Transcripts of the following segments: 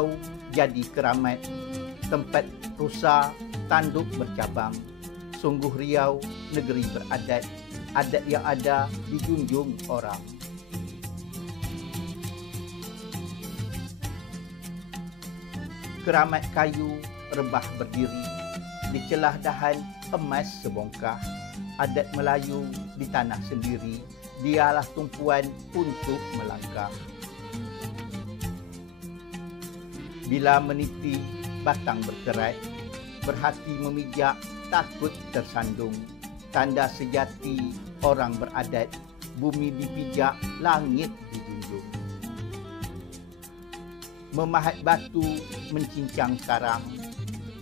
rantau jadi keramat, tempat rusa tanduk bercabang. Sungguh riau negeri beradat, adat yang ada dijunjung orang. Keramat kayu rebah berdiri, di celah dahan emas sebongkah. Adat Melayu di tanah sendiri, dialah tumpuan untuk melangkah. Bila meniti batang berkerat, berhati memijak takut tersandung. Tanda sejati orang beradat, bumi dipijak, langit dijunjung. Memahat batu mencincang karang,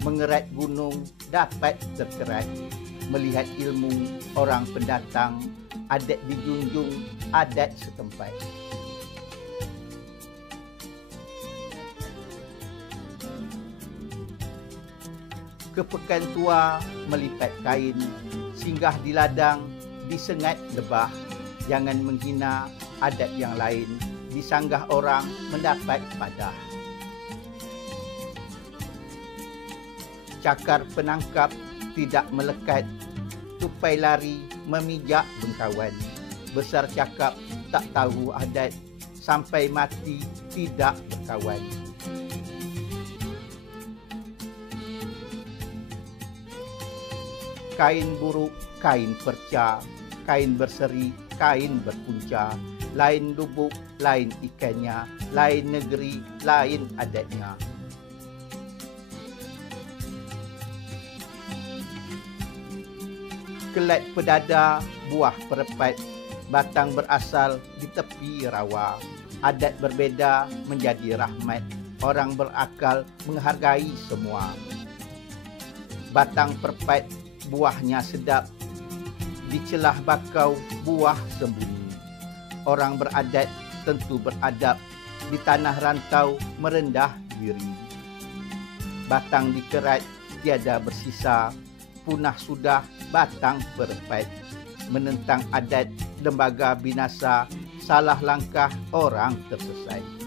mengerat gunung dapat terkerat. Melihat ilmu orang pendatang, adat dijunjung, adat setempat. Kepekan tua melipat kain, singgah di ladang, disengat lebah. Jangan menghina adat yang lain, disanggah orang mendapat padah. Cakar penangkap tidak melekat, tupai lari memijak bengkawan. Besar cakap tak tahu adat, sampai mati tidak berkawan. Kain buruk, kain perca, kain berseri, kain berpunca. Lain lubuk, lain ikannya, lain negeri, lain adatnya. Kelat pedada, buah perepat, batang berasal di tepi rawa. Adat berbeza menjadi rahmat, orang berakal menghargai semua. Batang perpat, buahnya sedap, di celah bakau buah sembunyi. Orang beradat tentu beradab, di tanah rantau merendah diri. Batang dikerat tiada bersisa, punah sudah batang perpat. Menentang adat lembaga binasa, salah langkah orang tersesat.